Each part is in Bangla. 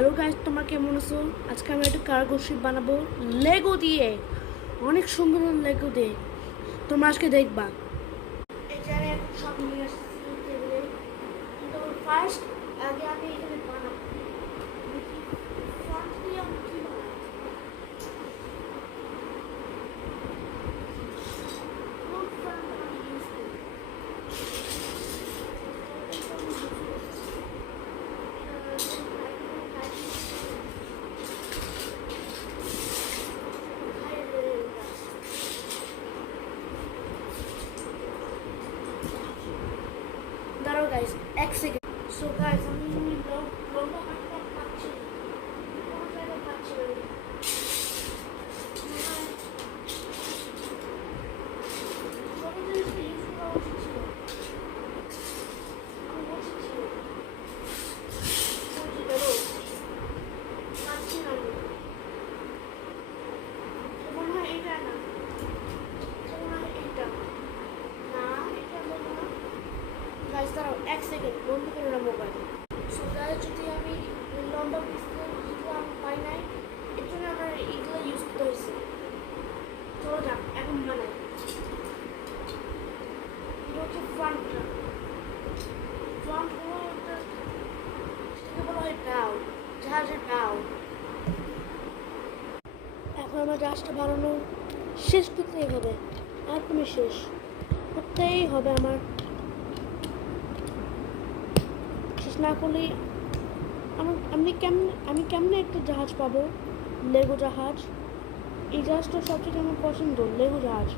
হ্যালো গাইস, তোমরা কেমন আছো? আজকে আমি একটা কার্গো শিপ বানাবো লেগো দিয়ে, অনেক সুন্দর লেগো দিয়ে। তোমরা আজকে দেখবা। এখানে সব নিয়ে আসছি টেবিলে। তো ফার্স্ট আগে আমি এখানে বানাবো। ফ্রন্ট দিয়ে আমি কি বানাবো? কোন ফ্রন্ট আমি ইউজ করি? দাঁড়াও গাইস, এক সেকেন্ড। সো গাইস, আমি লম্বা হাঁটতে পাচ্ছি না। কোন জায়গায় পাচ্ছি না। ছোট জিনিসটা ইউজ করা উচিত ছিল। আমি বলছি ছিল। বলছি বেরো। পাচ্ছি না আমি। মনে হয় এইটা না। মনে হয় এইটা। না, এটা বলবো না। গাইস দাঁড়াও, এক সেকেন্ড, বন্ধ করো না মোবাইল। সো গাইস, যদি আমি লম্বা পিস্তল এগুলো আমি পাই নাই, এর জন্য আমার এগুলো ইউজ করতে হয়েছে। চলো যাক, এখন বানাই। এটা হচ্ছে ফ্রন্টটা। ফ্রন্ট হলো সেটাকে বলা হয় ডাউ, জাহাজের ডাউ। এখন আমার জাহাজটা বানানো শেষ করতেই হবে, একদমই শেষ করতেই হবে আমার। শেষ না করলেই আমি কেমনে একটা জাহাজ পাবো? লেগো জাহাজ। এই জাহাজটা সবচেয়ে আমার পছন্দ, লেগো জাহাজ।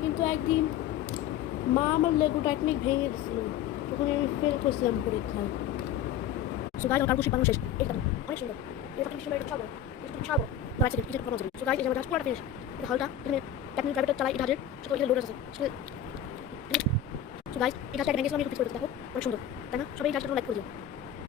কিন্তু একদিন মা আমার লেগো টাইটানিক ভেঙে দিয়েছিল, তখন আমি ফেল করছিলাম পরীক্ষায়। সো গাইস, আমার কার্গো বানানো শেষ। এটা অনেক সুন্দর। এটা কি সুন্দর, এটা ছাড়বো, এটা ছাড়বো। দাঁড়াই সেকেন্ড, কিছু প্রবলেম হচ্ছে। সো গাইস, এই যে আমার জাহাজ পুরোটা ফিনিশ। এটা হালটা এখানে ক্যাপ্টেন ড্রাইভারটা চালাই এই জাহাজের, সেটা এখানে লোড আছে। সো গাইস, এই জাহাজটা ভেঙে গেছিলাম, আমি একটু ফিক্স করে দিচ্ছি। দেখো অনেক সুন্দর, তাই না? সবাই এই জাহাজটা লাইক করে দিও।